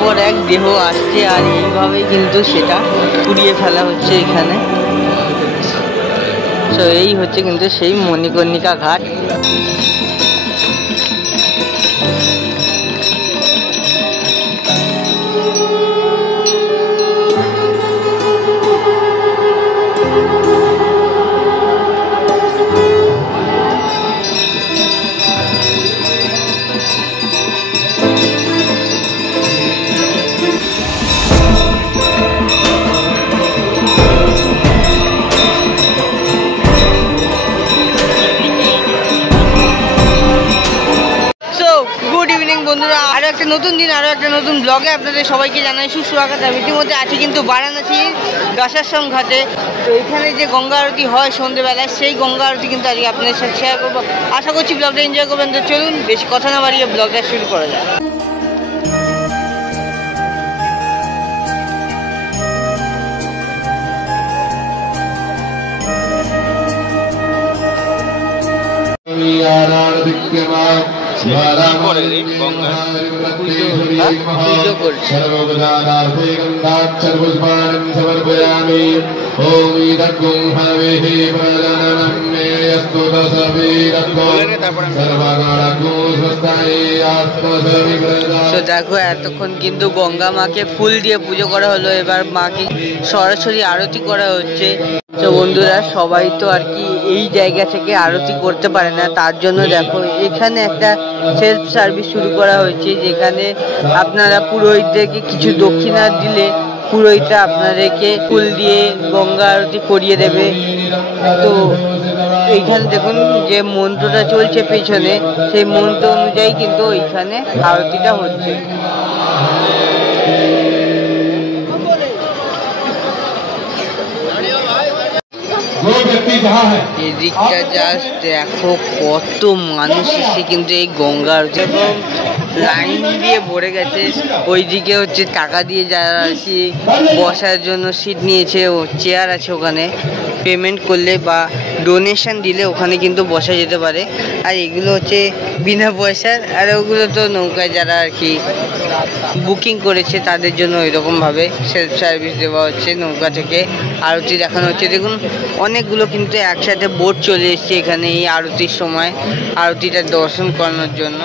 পর এক দেহ আসছে আর এইভাবেই কিন্তু সেটা পুড়িয়ে ফেলা হচ্ছে এখানে। তো এই হচ্ছে কিন্তু সেই মণিকর্ণিকা ঘাট। বন্ধুরা, আরো একটা নতুন দিন, আরো একটা নতুন ব্লগে আপনাদের সবাইকে জানাই সুস্বাগত। ইতিমধ্যে আছি কিন্তু বারাণসী দশাশ্রম ঘাটে। তো এখানে যে গঙ্গা আরতি হয় সন্ধ্যেবেলায়, সেই গঙ্গা আরতি কিন্তু আজকে আপনাদের সাথে শেয়ার করবো। আশা করছি ব্লগটা এনজয় করবেন। তো চলুন বেশি কথা না বাড়িয়ে ব্লগটা শুরু করা যায়। দেখো এতক্ষণ কিন্তু গঙ্গা মাকে ফুল দিয়ে পুজো করা হলো, এবার মাকে সরাসরি আরতি করা হচ্ছে। তো বন্ধুরা, সবাই তো আর কি এই জায়গা থেকে আরতি করতে পারে না, তার জন্য দেখো এখানে একটা সেলফ সার্ভিস শুরু করা হয়েছে, যেখানে আপনারা পুরোহিতদেরকে কিছু দক্ষিণা দিলে পুরোহিতরা আপনাদেরকে ফুল দিয়ে গঙ্গা আরতি করিয়ে দেবে। তো এইখানে দেখুন যে মন্ত্রটা চলছে পেছনে, সেই মন্ত্র অনুযায়ী কিন্তু এইখানে আরতিটা হচ্ছে। এদিকটা জাস্ট দেখো কত মানুষ এসে কিন্তু এই গঙ্গা আরতি এবং লাইন দিয়ে ভরে গেছে। ওইদিকে হচ্ছে টাকা দিয়ে যারা আর কি বসার জন্য সিট নিয়েছে, ও চেয়ার আছে ওখানে, পেমেন্ট করলে বা ডোনেশন দিলে ওখানে কিন্তু বসা যেতে পারে। আর এগুলো হচ্ছে বিনা পয়সার, আর ওগুলো তো নৌকায় যারা আর কি বুকিং করেছে তাদের জন্য ওইরকমভাবে সেলফ সার্ভিস দেওয়া হচ্ছে। নৌকা থেকে আরতি দেখানো হচ্ছে। দেখুন অনেকগুলো কিন্তু একসাথে বোট চলে এসছে এখানে এই আরতির সময় আরতিটা দর্শন করানোর জন্য।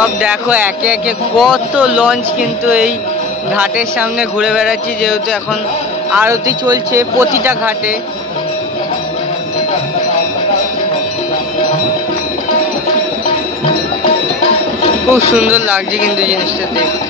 সব দেখো একে একে কত লঞ্চ কিন্তু এই ঘাটের সামনে ঘুরে বেড়াচ্ছি, যেহেতু এখন আরতি চলছে প্রতিটা ঘাটে। খুব সুন্দর লাগছে কিন্তু জিনিসটা দেখতে।